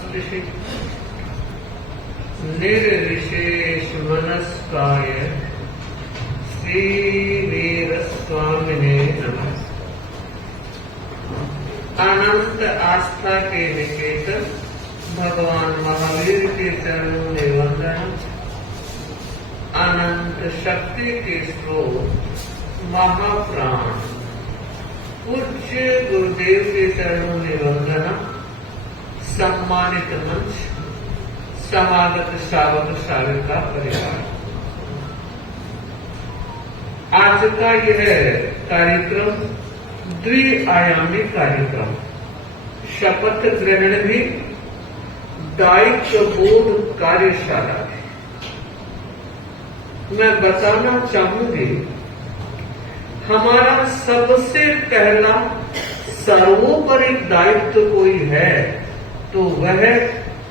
स्पृशति निर्विशेष मनस्काय श्री वीर स्वामिने नमः। अनंत आस्था के निकेतन भगवान महावीर के चरणों में वंदन। अनंत शक्ति के स्रोत महाप्राण पूज्य गुरुदेव के चरणों में वंदना। सम्मानित मंच, समागत श्रावक श्राविका परिवार, आज का यह कार्यक्रम द्विआयामी कार्यक्रम, शपथ ग्रहण भी दायित्व बोध कार्यशाला है। मैं बताना चाहूंगी, हमारा सबसे पहला सर्वोपरि दायित्व कोई है तो वह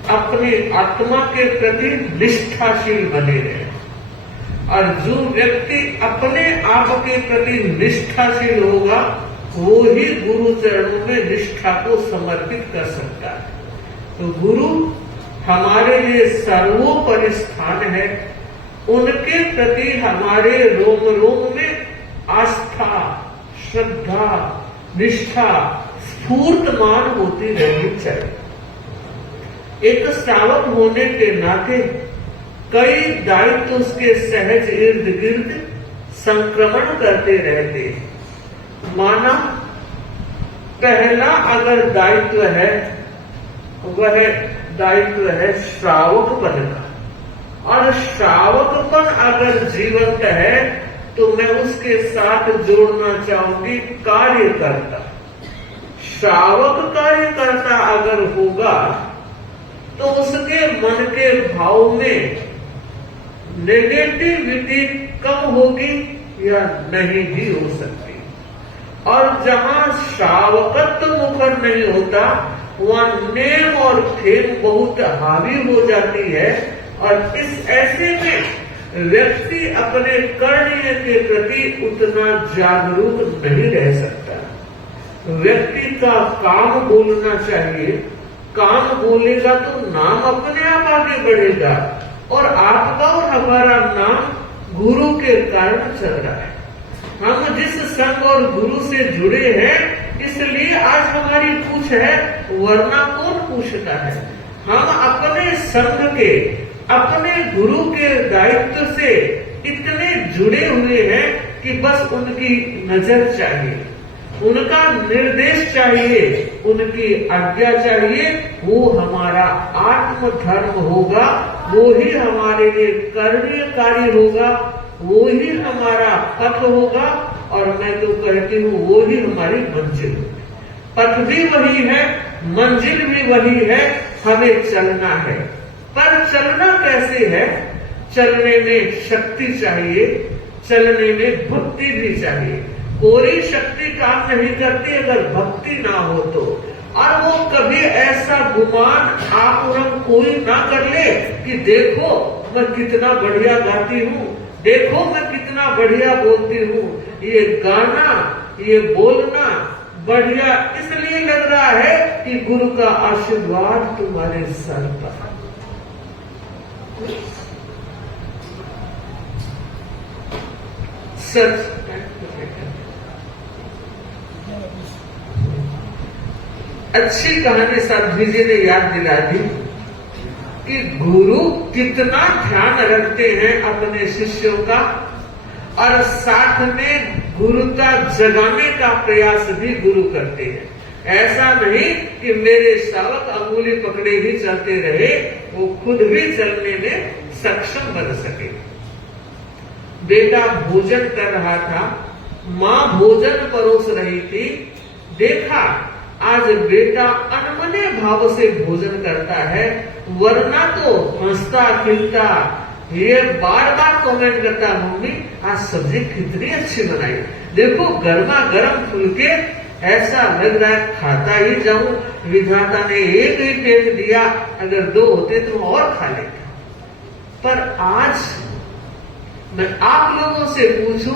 अपनी आत्मा के प्रति निष्ठाशील बने रहे। और जो व्यक्ति अपने आप के प्रति निष्ठाशील होगा वो ही गुरु चरणों में निष्ठा को समर्पित कर सकता है। तो गुरु हमारे लिए सर्वोपरि स्थान है। उनके प्रति हमारे रोम रोम में आस्था, श्रद्धा, निष्ठा स्फूर्तमान होती रहनी चाहिए। एक श्रावक होने के नाते कई दायित्व उसके सहज इर्द गिर्द संक्रमण करते रहते हैं। माना पहला अगर दायित्व है वह दायित्व है श्रावकपन का, और श्रावकपन अगर जीवंत है तो मैं उसके साथ जोड़ना चाहूंगी कार्यकर्ता। श्रावक कार्यकर्ता अगर होगा तो उसके मन के भाव में नेगेटिविटी कम होगी या नहीं भी हो सकती। और जहां श्रावकत्व मुखर नहीं होता वहां नेम और फेम बहुत हावी हो जाती है। और इस ऐसे में व्यक्ति अपने करणीय के प्रति उतना जागरूक नहीं रह सकता। व्यक्ति का काम बोलना चाहिए, काम बोलेगा तो नाम अपने आप आगे बढ़ेगा। और आपका और हमारा नाम गुरु के कारण चल रहा है। हम जिस संघ और गुरु से जुड़े हैं इसलिए आज हमारी पूछ है, वरना कौन पूछता है। हम अपने संघ के, अपने गुरु के दायित्व से इतने जुड़े हुए हैं कि बस उनकी नजर चाहिए, उनका निर्देश चाहिए, उनकी आज्ञा चाहिए। वो हमारा आत्म धर्म होगा, वो ही हमारे लिए करणीय कार्य होगा, वो ही हमारा पथ होगा। और मैं तो कहती हूँ वो ही हमारी मंजिल होगी। पथ भी वही है, मंजिल भी वही है, हमें चलना है। पर चलना कैसे है? चलने में शक्ति चाहिए, चलने में भक्ति भी चाहिए। कोई शक्ति काम नहीं करती अगर भक्ति ना हो तो। और वो कभी ऐसा गुमान आप और हम कोई ना कर ले कि देखो मैं कितना बढ़िया गाती हूँ, देखो मैं कितना बढ़िया बोलती हूँ। ये गाना, ये बोलना बढ़िया इसलिए लग रहा है कि गुरु का आशीर्वाद तुम्हारे सर पर। सच अच्छी कहानी साध्वी जी ने याद दिला दी कि गुरु कितना ध्यान रखते हैं अपने शिष्यों का, और साथ में गुरुता जगाने का प्रयास भी गुरु करते हैं। ऐसा नहीं कि मेरे श्रावक अंगुली पकड़े ही चलते रहे, वो खुद भी चलने में सक्षम बन सके। बेटा भोजन कर रहा था, माँ भोजन परोस रही थी। देखा आज बेटा अनमने भाव से भोजन करता है, वरना तो हंसता खिलता ये बार बार कमेंट करता, मम्मी आज सब्जी कितनी अच्छी बनाई, देखो गर्मा गर्म फुलके, ऐसा लग रहा है खाता ही जाऊं। विधाता ने एक ही पेट दिया, अगर दो होते तो और खा लेते। पर आज मैं आप लोगों से पूछूं,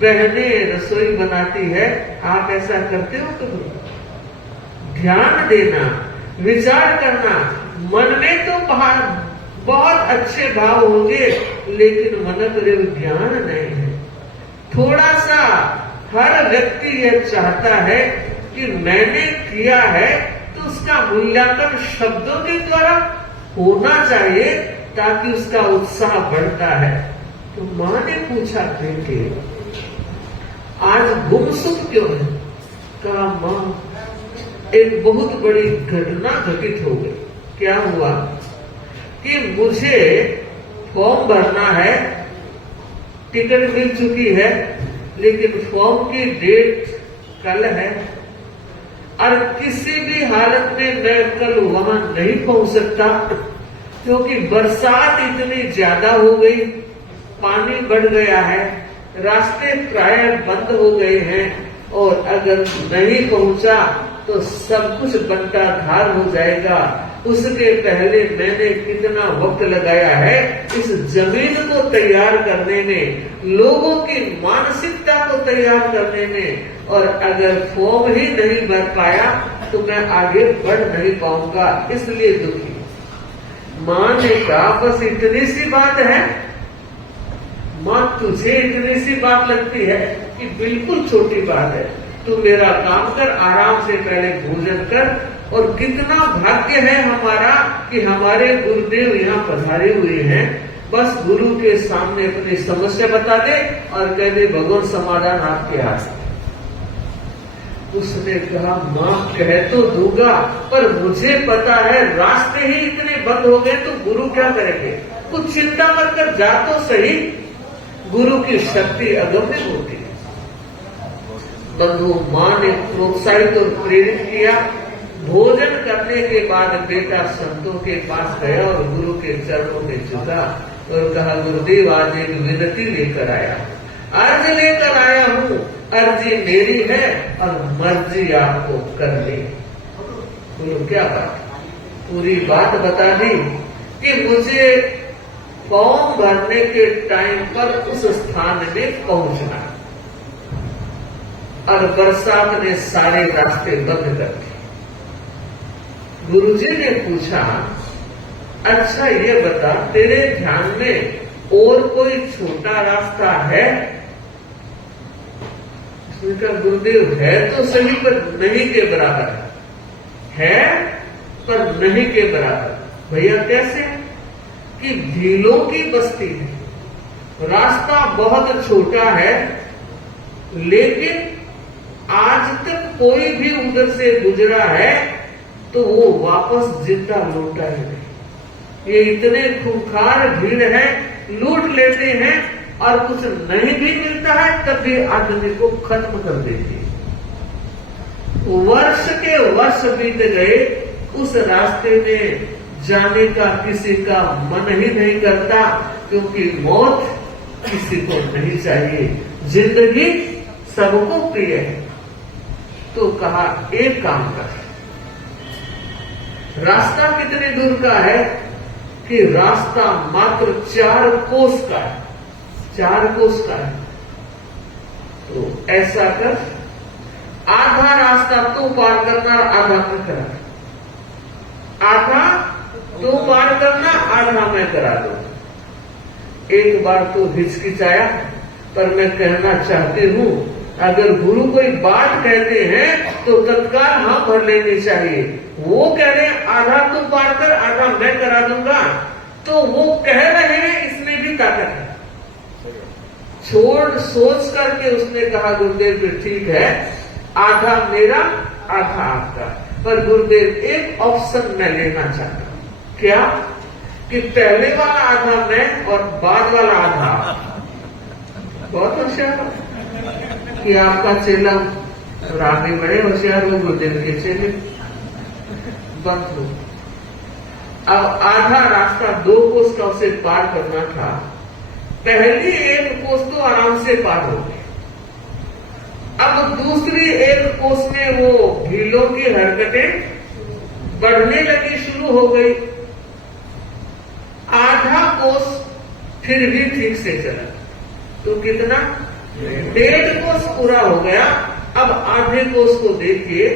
बहनें रसोई बनाती है, आप ऐसा करते हो? तो ध्यान देना, विचार करना, मन में तो बहुत अच्छे भाव होंगे, लेकिन मन में ज्ञान नहीं है। थोड़ा सा हर व्यक्ति यह चाहता है कि मैंने किया है तो उसका मूल्यांकन शब्दों के द्वारा होना चाहिए, ताकि उसका उत्साह बढ़ता है। तो माँ ने पूछा, बेटे आज गुमसुम क्यों है? कहा, माँ एक बहुत बड़ी घटना घटित हो गई। क्या हुआ कि मुझे फॉर्म भरना है, टिकट मिल चुकी है, लेकिन फॉर्म की डेट कल है और किसी भी हालत में मैं कल वहां नहीं पहुंच सकता, क्योंकि बरसात इतनी ज्यादा हो गई, पानी बढ़ गया है, रास्ते प्राय बंद हो गए हैं, और अगर नहीं पहुंचा तो सब कुछ बंटाधार हो जाएगा। उसके पहले मैंने कितना वक्त लगाया है इस जमीन को तैयार करने में, लोगों की मानसिकता को तैयार करने में, और अगर फॉर्म ही नहीं भर पाया तो मैं आगे बढ़ नहीं पाऊंगा, इसलिए दुखी। माँ ने कहा, बस इतनी सी बात है? माँ तुझे इतनी सी बात लगती है? कि बिल्कुल छोटी बात है। तू मेरा काम कर, आराम से पहले भोजन कर, और कितना भाग्य है हमारा कि हमारे गुरुदेव यहाँ पधारे हुए हैं। बस गुरु के सामने अपनी समस्या बता दे और कह दे भगवान समाधान आपके हाथ। उसने कहा, माँ कह तो दूंगा, पर मुझे पता है रास्ते ही इतने बंद हो गए तो गुरु क्या करेंगे। कुछ चिंता मत कर, जा तो सही, गुरु की शक्ति अगम्य होती है। बंधु, माँ ने प्रोत्साहित और प्रेरित किया। भोजन करने के बाद बेटा संतों के पास गया और गुरु के चरणों में झुका और कहा, गुरुदेव आज एक विनती लेकर आया, अर्ज लेकर आया हूँ। अर्जी मेरी है और मर्जी आपको करनी। बोलो क्या बात, पूरी बात बता दी कि मुझे फॉर्म भरने के टाइम पर उस स्थान में पहुंचना, और बरसात ने सारे रास्ते बंद कर दिए। गुरुजी ने पूछा, अच्छा ये बता, तेरे ध्यान में और कोई छोटा रास्ता है? उसने कहा, गुरुदेव है तो सही, पर नहीं के बराबर है, पर नहीं के बराबर। भैया कैसे? कि भीलों की बस्ती है, रास्ता बहुत छोटा है, लेकिन आज तक कोई भी उधर से गुजरा है तो वो वापस जिंदा लौटा ही नहीं। ये इतने खूंखार भीड़ है, लूट लेते हैं और कुछ नहीं भी मिलता है तब भी आदमी को खत्म कर देती है। वर्ष के वर्ष बीत गए, उस रास्ते में जाने का किसी का मन ही नहीं करता, क्योंकि मौत किसी को नहीं चाहिए, जिंदगी सबको प्रिय है। तो कहा, एक काम कर, रास्ता कितने दूर का है? कि रास्ता मात्र 4 कोस का है, 4 कोस का है। तो ऐसा कर, आधा रास्ता तू पार करना, आधा मैं करा, आधा तू पार करना, आधा मैं करा दूं। एक बार तो हिचकिचाया, पर मैं कहना चाहती हूँ, अगर गुरु कोई बात कहते हैं तो तत्काल हाँ भर लेनी चाहिए। वो कह रहे हैं आधा तू पार कर, आधा मैं करा दूंगा, तो वो कह रहे हैं, इसमें भी ताकत है। छोड़ सोच करके उसने कहा, गुरुदेव फिर ठीक है, आधा मेरा आधा आपका, पर गुरुदेव एक ऑप्शन मैं लेना चाहता हूँ। क्या? कि पहले वाला आधा मैं और बाद वाला आधा। बहुत होशियार कि आपका चेला, और आगे बड़े होशियार हो गुरुदेव के चेले। बंद हो, अब आधा रास्ता 2 कोस का उसे पार करना था, पहली 1 कोस तो आराम से पार हो गई, अब दूसरी 1 कोस में वो भीलों की हरकतें बढ़ने लगी, शुरू हो गई। आधा कोस फिर भी ठीक से चला, तो कितना? 1.5 कोस पूरा हो गया। अब आधे कोस को देखिए,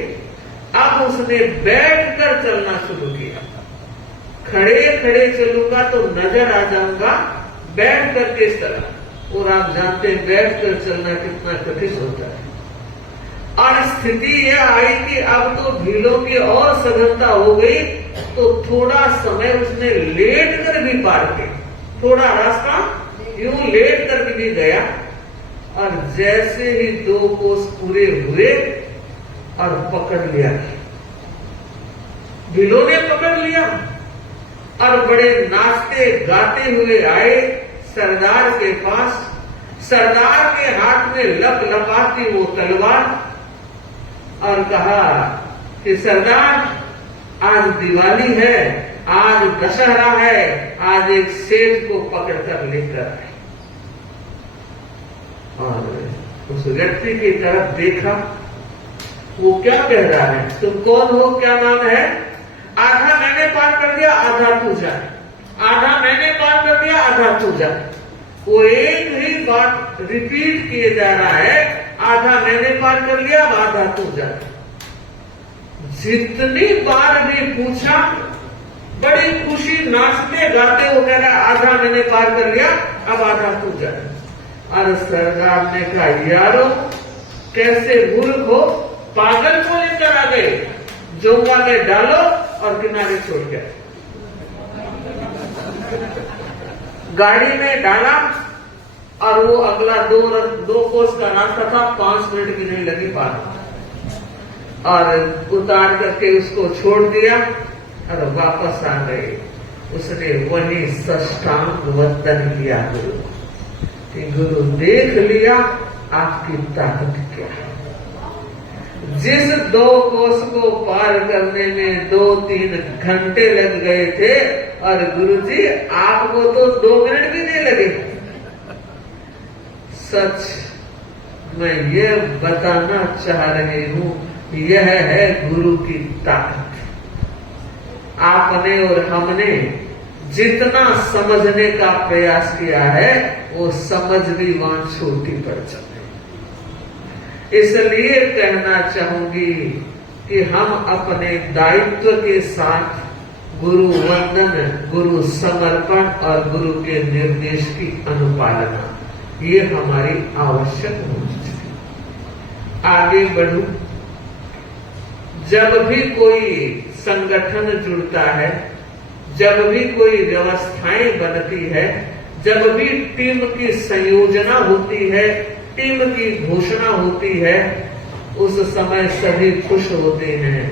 अब उसने बैठकर चलना शुरू किया। खड़े खड़े चलूंगा तो नजर आ जाऊंगा, बैठ कर किस तरह। और आप जानते हैं बैठ कर चलना कितना कठिन होता है। और स्थिति यह आई कि अब तो भीलों की और सघनता हो गई, तो थोड़ा समय उसने लेट कर भी पार किया, थोड़ा रास्ता यूं लेट कर भी गया। और जैसे ही 2 कोस पूरे हुए और पकड़ लिया, भीलों ने पकड़ लिया और बड़े नाचते गाते हुए आए सरदार के पास। सरदार के हाथ में लपलपाती वो तलवार, और कहा कि सरदार आज दिवाली है, आज दशहरा है, आज एक सेठ को पकड़कर लेकर आए। और उस व्यक्ति की तरफ देखा, वो क्या कह रहा है, तुम कौन हो, क्या नाम है? आधा मैंने पार कर दिया, आधा तू जाए। आधा मैंने पार कर दिया, आधा तू जाए। वो एक ही बात रिपीट किए जा रहा है, आधा मैंने पार कर लिया, अब आधा तू जाए। जितनी बार भी पूछा, बड़ी खुशी नाचते गाते वो कह रहा है, आधा मैंने पार कर लिया, अब आधा तू जाए। और सरदार ने कहा, यारो कैसे मूर्ख हो, पागल को लेकर आ गए, जोंगा में डालो और किनारे छोड़ के। गाड़ी में डाला और वो अगला 2 कोस का रास्ता था, 5 मिनट भी नहीं लगी पार, और उतार करके उसको छोड़ दिया और वापस आ गए। उसने वही साष्टांग वंदन किया गुरु कि गुरु देख लिया आपकी ताकत क्या है। जिस 2 कोस को पार करने में 2-3 घंटे लग गए थे, और गुरुजी आपको तो 2 मिनट भी नहीं लगे। सच मैं ये बताना चाह रही हूं, यह है गुरु की ताकत। आपने और हमने जितना समझने का प्रयास किया है, वो समझ भी वहां छोटी पड़ जाती। इसलिए कहना चाहूंगी कि हम अपने दायित्व के साथ गुरु वंदन, गुरु समर्पण और गुरु के निर्देश की अनुपालना, ये हमारी आवश्यक होनी चाहिए। आगे बढ़ूं, जब भी कोई संगठन जुड़ता है, जब भी कोई व्यवस्थाएं बनती है, जब भी टीम की संयोजना होती है, टीम की घोषणा होती है, उस समय सभी खुश होते हैं।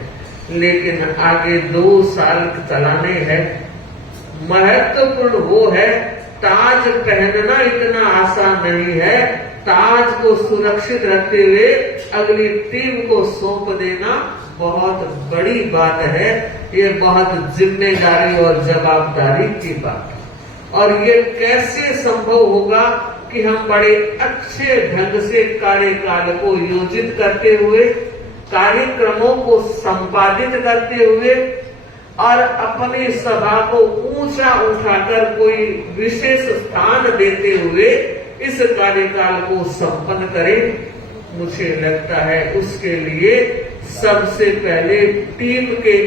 लेकिन आगे 2 साल चलाने हैं। महत्वपूर्ण वो है, ताज पहनना इतना आसान नहीं है। ताज को सुरक्षित रखते हुए अगली टीम को सौंप देना बहुत बड़ी बात है। ये बहुत जिम्मेदारी और जवाबदारी की बात है। और ये कैसे संभव होगा कि हम बड़े अच्छे ढंग से कार्यकाल को योजित करते हुए, कार्यक्रमों को संपादित करते हुए और अपनी सभा को ऊंचा उठाकर कोई विशेष स्थान देते हुए इस कार्यकाल को संपन्न करें। मुझे लगता है उसके लिए सबसे पहले टीम के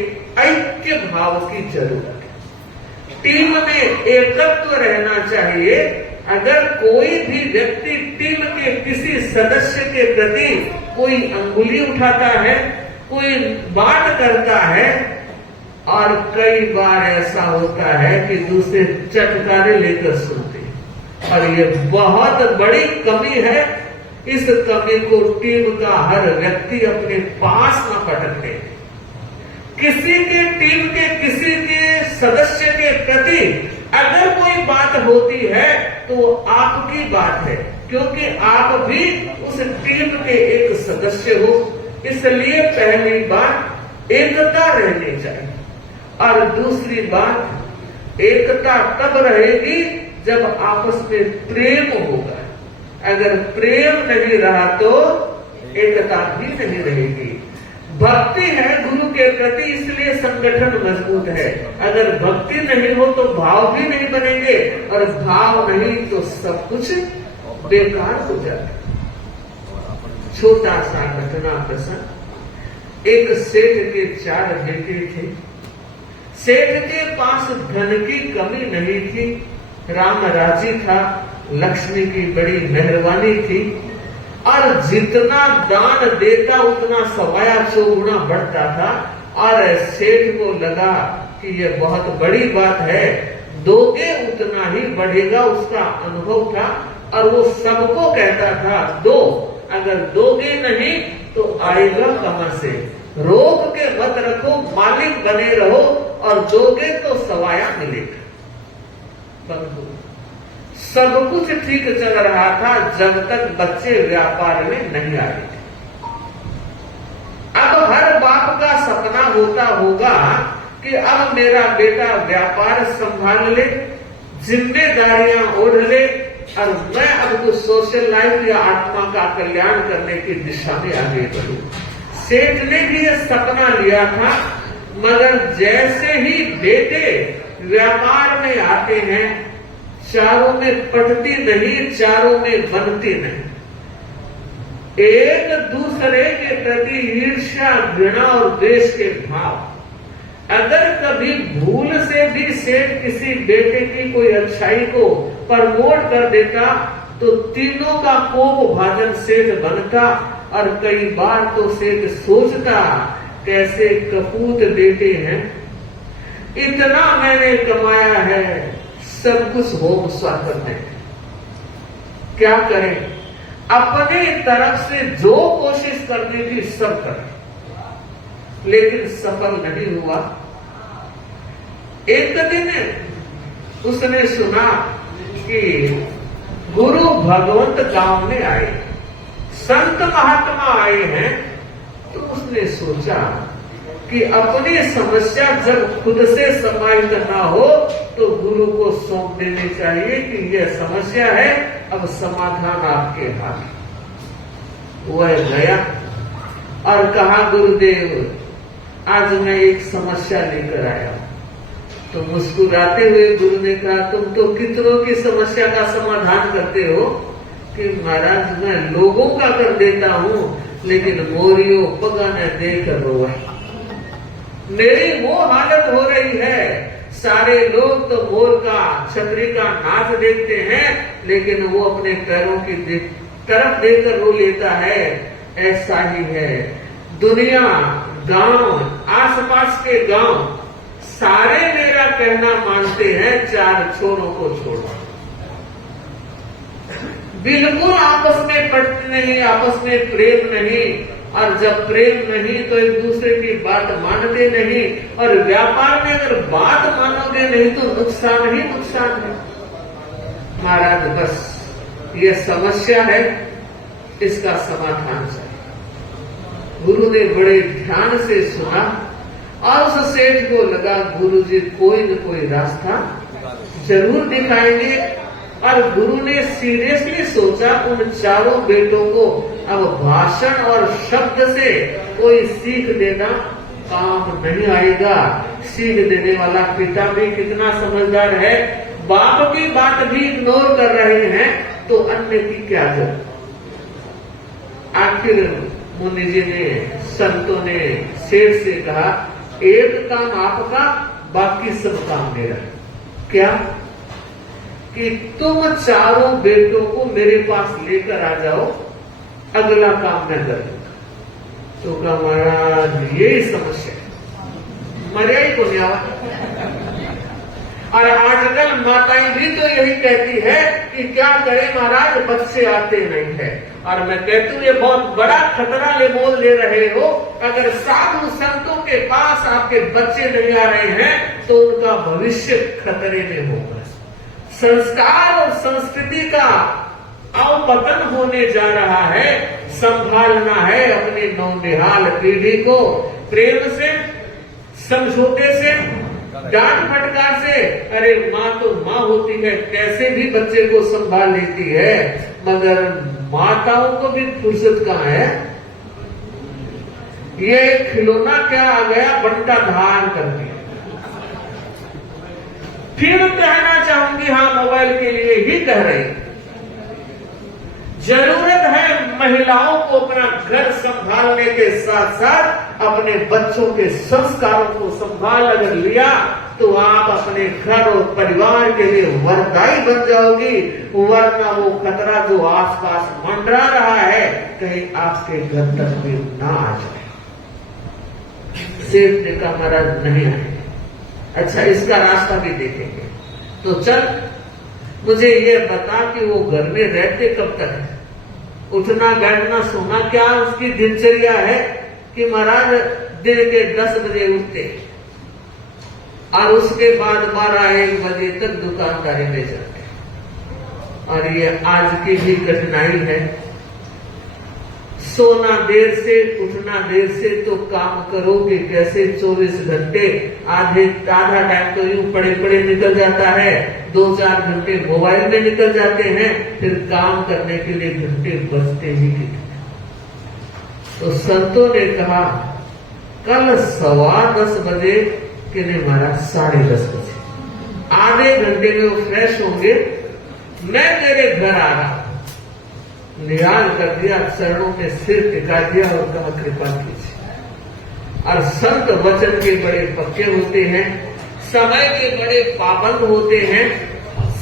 ऐक्य भाव की जरूरत है। टीम में एकत्व रहना चाहिए। अगर कोई भी व्यक्ति टीम के किसी सदस्य के प्रति कोई अंगुली उठाता है, कोई बात करता है, और कई बार ऐसा होता है कि दूसरे चटकारे लेकर सुनते हैं, और ये बहुत बड़ी कमी है। इस कमी को टीम का हर व्यक्ति अपने पास न पटकने। किसी के टीम के किसी के सदस्य के प्रति अगर कोई बात होती है तो आपकी बात है, क्योंकि आप भी उस टीम के एक सदस्य हो। इसलिए पहली बात एकता रहनी चाहिए, और दूसरी बात एकता तब रहेगी जब आपस में प्रेम होगा। अगर प्रेम नहीं रहा तो एकता भी नहीं रहेगी। भक्ति है गुरु के प्रति, इसलिए संगठन मजबूत है। अगर भक्ति नहीं हो तो भाव भी नहीं बनेंगे, और भाव नहीं तो सब कुछ बेकार हो जाता। छोटा सा घटना प्रसंग। एक सेठ के 4 बेटे थे। सेठ के पास धन की कमी नहीं थी, राम राजी था, लक्ष्मी की बड़ी मेहरबानी थी, और जितना दान देता उतना सवाया चौगुना बढ़ता था। और सेठ को लगा कि ये बहुत बड़ी बात है, दोगे उतना ही बढ़ेगा, उसका अनुभव था। और वो सबको कहता था दो, अगर दोगे नहीं तो आएगा कहां से, रोक के मत रखो, मालिक बने रहो, और दोगे तो सवाया मिलेगा। बंधु, सब कुछ ठीक चल रहा था जब तक बच्चे व्यापार में नहीं आए थे। अब हर बाप का सपना होता होगा कि अब मेरा बेटा व्यापार संभाल ले, जिम्मेदारियां ओढ़ ले, और मैं अब तो सोशल लाइफ या आत्मा का कल्याण करने की दिशा में आगे बढ़ूं। सेठ ने भी यह सपना लिया था, मगर जैसे ही बेटे व्यापार में आते हैं, चारों में पटती नहीं, चारों में बनती नहीं। एक दूसरे के प्रति ईर्ष्या, घृणा और द्वेष के भाव। अगर कभी भूल से भी सेठ किसी बेटे की कोई अच्छाई को प्रमोट कर देता तो तीनों का कोप भाजन सेठ बनता। और कई बार तो सेठ सोचता, कैसे कपूत बेटे हैं, इतना मैंने कमाया है, सब कुछ होम स्वास्थ्य में, क्या करें, अपने तरफ से जो कोशिश करनी थी सब करें, लेकिन सफल नहीं हुआ। एक दिन उसने सुना कि गुरु भगवंत गांव में आए, संत महात्मा आए हैं, तो उसने सोचा कि अपनी समस्या जब खुद से समाहित ना हो तो गुरु को सौंप देनी चाहिए कि यह समस्या है, अब समाधान आपके हाथ। वह गया और कहा, गुरुदेव आज मैं एक समस्या लेकर आया। तो मुस्कुराते हुए गुरु ने कहा, तुम तो कितनों की समस्या का समाधान करते हो कि महाराज मैं लोगों का कर देता हूँ, लेकिन मोरियो पगा न देख रोवा। मेरी वो हालत हो रही है, सारे लोग तो मोर का, छतरी का नाच देखते हैं, लेकिन वो अपने पैरों की तरफ देखकर रो लेता है। ऐसा ही है दुनिया, गांव, आसपास के गांव सारे मेरा कहना मानते हैं, चार छोरों को छोड़ो, बिल्कुल आपस में पटते नहीं, आपस में प्रेम नहीं, और जब प्रेम नहीं तो एक दूसरे की बात मानते नहीं, और व्यापार में अगर बात मानोगे नहीं तो नुकसान ही नुकसान है। महाराज बस ये समस्या है, इसका समाधान चाहिए। गुरु ने बड़े ध्यान से सुना और उस सेठ को लगा गुरुजी कोई न कोई रास्ता जरूर दिखाएंगे। और गुरु ने सीरियसली सोचा, उन चारों बेटों को अब भाषण और शब्द से कोई सीख देना काम नहीं आएगा। सीख देने वाला पिता भी कितना समझदार है, बाप की बात भी इग्नोर कर रहे हैं तो अन्य की क्या जरूरत। आखिर मुनि जी ने, संतों ने सेठ से कहा, एक काम आपका, बाकी सब काम मेरा। क्या? कि तुम चारों बेटों को मेरे पास लेकर आ जाओ, अगला काम मैं कर दूंगा। तो कहा महाराज यही समस्या है, मर्यादा को नहीं आवा। और आजकल माताएं भी तो यही कहती है कि क्या करें महाराज, बच्चे आते नहीं है। और मैं कहती हूँ ये बहुत बड़ा खतरा मोल ले रहे हो। अगर साधु संतों के पास आपके बच्चे नहीं आ रहे हैं तो उनका भविष्य खतरे में होगा। संस्कार और संस्कृति का अवपतन होने जा रहा है। संभालना है अपनी नौनिहाल पीढ़ी को, प्रेम से, समझौते से, डांट फटकार से। अरे माँ तो माँ होती है, कैसे भी बच्चे को संभाल लेती है, मगर माताओं को भी फुर्सत कहाँ है। ये खिलौना क्या आ गया, बंटा धारण करती है। फिर कहना चाहूंगी, हाँ मोबाइल के लिए ही कह रही, जरूरत है महिलाओं को अपना घर संभालने के साथ साथ अपने बच्चों के संस्कारों को संभाल अगर लिया तो आप अपने घर और परिवार के लिए वरदायी बन जाओगी। वरना वो खतरा जो आसपास मंडरा रहा है कहीं आपके घर तक भी ना आ जाए। सेठ ने कहा महाराज नहीं आए। अच्छा इसका रास्ता भी देखेंगे। तो चल मुझे ये बता कि वो घर में रहते कब तक है, उठना बैठना सोना क्या उसकी दिनचर्या है। कि महाराज दिन के 10 बजे उठते और उसके बाद 12-1 बजे तक दुकानदारी में जाते। और ये आज की भी कठिनाई है। सोना देर से उठना देर से तो काम करोगे कैसे। 24 घंटे आधा टाइम तो यूं पड़े पड़े निकल जाता है, 2-4 घंटे मोबाइल में निकल जाते हैं, फिर काम करने के लिए घंटे बचते ही कितने। तो संतों ने कहा कल 10:15 बजे कि नहीं महाराज 10:30 बजे, आधे घंटे में वो फ्रेश होंगे, मैं तेरे घर आ रहा। निहाल कर दिया, चरणों में सिर टिका दिया और कहा कृपा कीजिए। और संत वचन के बड़े पक्के होते हैं, समय के बड़े पाबंद होते हैं।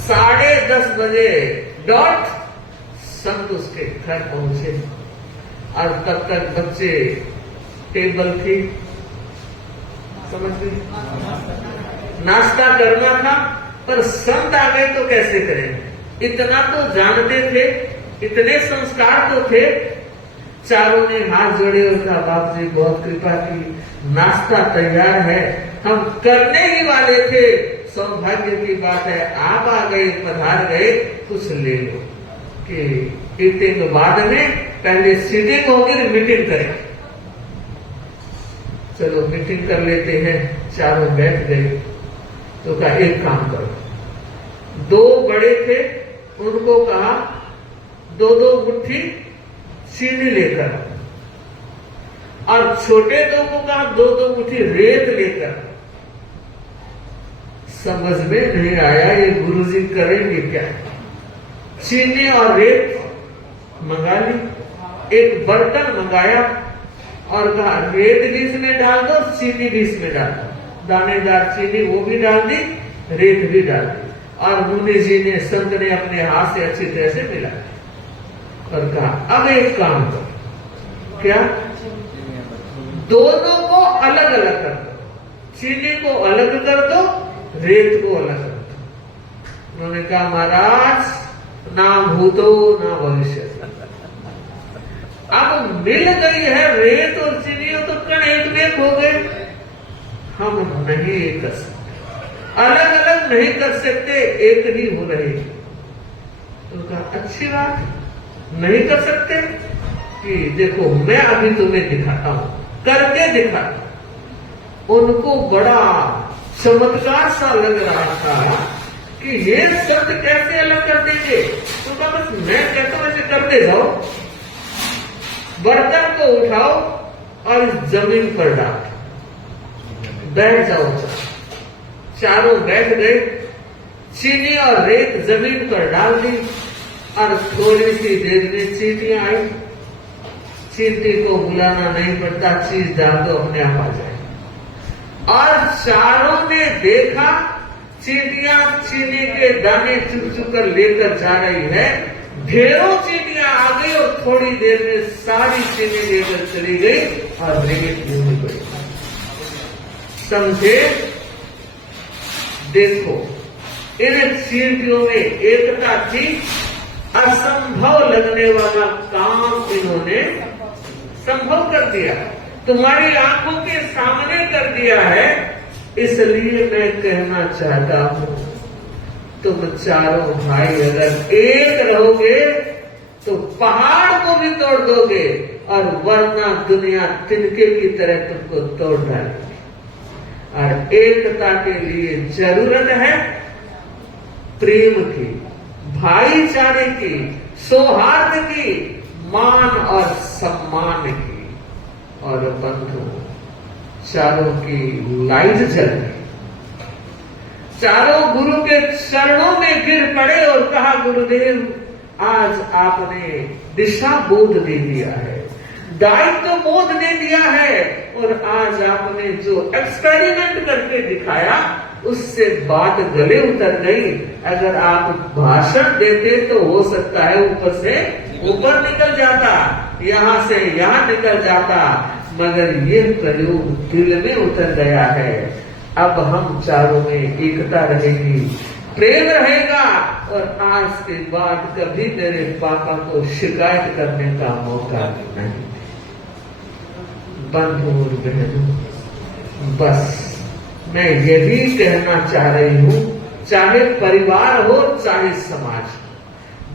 10:30 बजे डॉट संत उसके घर पहुंचे। और तब तक बच्चे टेबल थी, समझ गए, नाश्ता करना था। पर संत आ गए तो कैसे करें। इतना तो जानते थे, इतने संस्कार तो थे। चारों ने हाथ जोड़े और कहा बाप जी बहुत कृपा की, नाश्ता तैयार है, हम करने ही वाले थे। सौभाग्य की बात है आप आ गए, पधार गए, कुछ ले लो। कि ईटिंग बाद में, पहले सीटिंग होगी मीटिंग करें। चलो मीटिंग कर लेते हैं। चारों बैठ गए तो कहा एक काम करो। 2 बड़े थे उनको कहा 2-2 मुट्ठी चीनी लेकर, और छोटे 2 को कहा 2-2 मुट्ठी रेत लेकर। समझ में नहीं आया ये गुरुजी करेंगे क्या। चीनी और रेत मंगा ली, एक बर्तन मंगाया और कहा रेत भी इसमें डाल दो, चीनी भी इसमें डाल दो। दानेदार चीनी वो भी डाल दी, रेत भी डाल दी। और मुनि जी ने, संत ने अपने हाथ से अच्छी तरह से मिला और कहा अब एक काम करो। क्या? दोनों को अलग अलग कर दो, चीनी को अलग कर दो, रेत को अलग कर दो। उन्होंने कहा महाराज ना भूतो ना भविष्य, अब मिल गई है रेत और चीनी तो कण एक में हो गए। हम नहीं कर सकते, अलग अलग नहीं कर सकते, एक ही हो रहे। तो कहा अच्छी बात, नहीं कर सकते कि देखो मैं अभी तुम्हें दिखाता हूं, करके दिखाता। उनको बड़ा चमत्कार सा लग रहा था कि ये शब्द कैसे अलग कर देंगे। तो कहा बस मैं कहता हूं ऐसे करते जाओ। बर्तन को उठाओ और जमीन पर डाल, बैठ जाओ। चारों बैठ गए, चीनी और रेत जमीन पर डाल दी और थोड़ी सी देर में चींटियां आई। चींटी को बुलाना नहीं पड़ता, चीज डाल दो अपने आप आ जाए। और चारों ने देखा चींटियां चीनी के दाने चुप चुप कर लेकर जा रही है। ढेरों चींटियां आ गई और थोड़ी देर में सारी चीनी लेकर चली गई और रेत भूमि पड़ी। समझे? देखो इन चींटियों में एकता थी। असंभव लगने वाला काम इन्होंने संभव कर दिया, तुम्हारी आंखों के सामने कर दिया है। इसलिए मैं कहना चाहता हूं तुम चारों भाई अगर एक रहोगे तो पहाड़ को भी तोड़ दोगे, और वरना दुनिया तिनके की तरह तुमको तोड़ डालेगी। और एकता के लिए जरूरत है प्रेम की, भाईचारे की, सौहार्द की, मान और सम्मान की। और बंधु चारों की लाइट जल गई। चारों गुरु के चरणों में गिर पड़े और कहा गुरुदेव आज आपने दिशा बोध दे दिया है, दायित्व बोध दे दिया है और आज आपने जो एक्सपेरिमेंट करके दिखाया उससे बात गले उतर गई। अगर आप भाषण देते तो हो सकता है ऊपर से ऊपर निकल जाता, यहाँ से यहाँ निकल जाता, मगर ये प्रयोग दिल में उतर गया है। अब हम चारों में एकता रहेगी, प्रेम रहेगा और आज के बाद कभी मेरे पापा को शिकायत करने का मौका नहीं। बंधु और बहनों, बस मैं यही कहना चाह रही हूँ, चाहे परिवार हो चाहे समाज,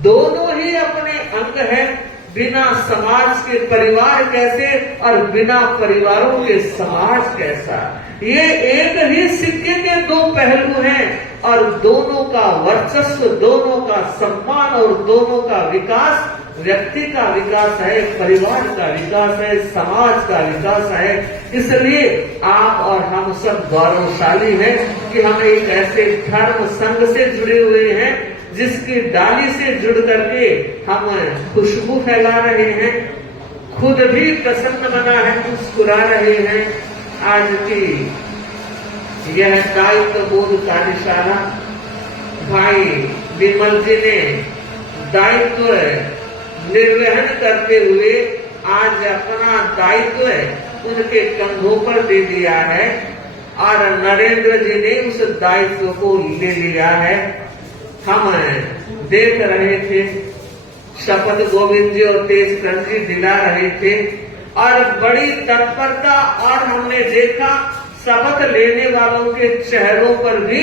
दोनों ही अपने अंग है। बिना समाज के परिवार कैसे और बिना परिवारों के समाज कैसा, ये एक ही सिक्के के दो पहलू हैं और दोनों का वर्चस्व, दोनों का सम्मान और दोनों का विकास, व्यक्ति का विकास है, परिवार का विकास है, समाज का विकास है। इसलिए आप और हम सब गौरवशाली हैं कि हम एक ऐसे धर्म संघ से जुड़े हुए हैं जिसकी डाली से जुड़ करके हम खुशबू फैला रहे हैं, खुद भी प्रसन्न बना है, मुस्कुरा रहे हैं। आज की यह दायित्व बोध कार्यशाला भाई विमल जी ने दायित्व निर्वहन करते हुए आज अपना दायित्व उनके कंधों पर दे दिया है और नरेंद्र जी ने उस दायित्व को ले लिया है। हम देख रहे थे, शपथ गोविंद जी और तेजचंद जी दिला रहे थे और बड़ी तत्परता, और हमने देखा शपथ लेने वालों के चेहरों पर भी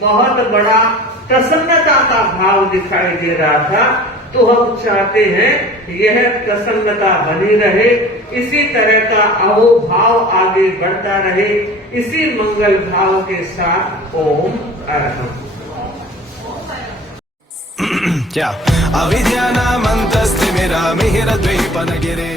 बहुत बड़ा प्रसन्नता का भाव दिखाई दे रहा था। तो हम चाहते हैं यह प्रसन्नता बनी रहे, इसी तरह का अहोभाव आगे बढ़ता रहे। इसी मंगल भाव के साथ ओम अरहम। क्या अविद्यानामन्तस्तिमिरमिहिरद्वीपनगिरे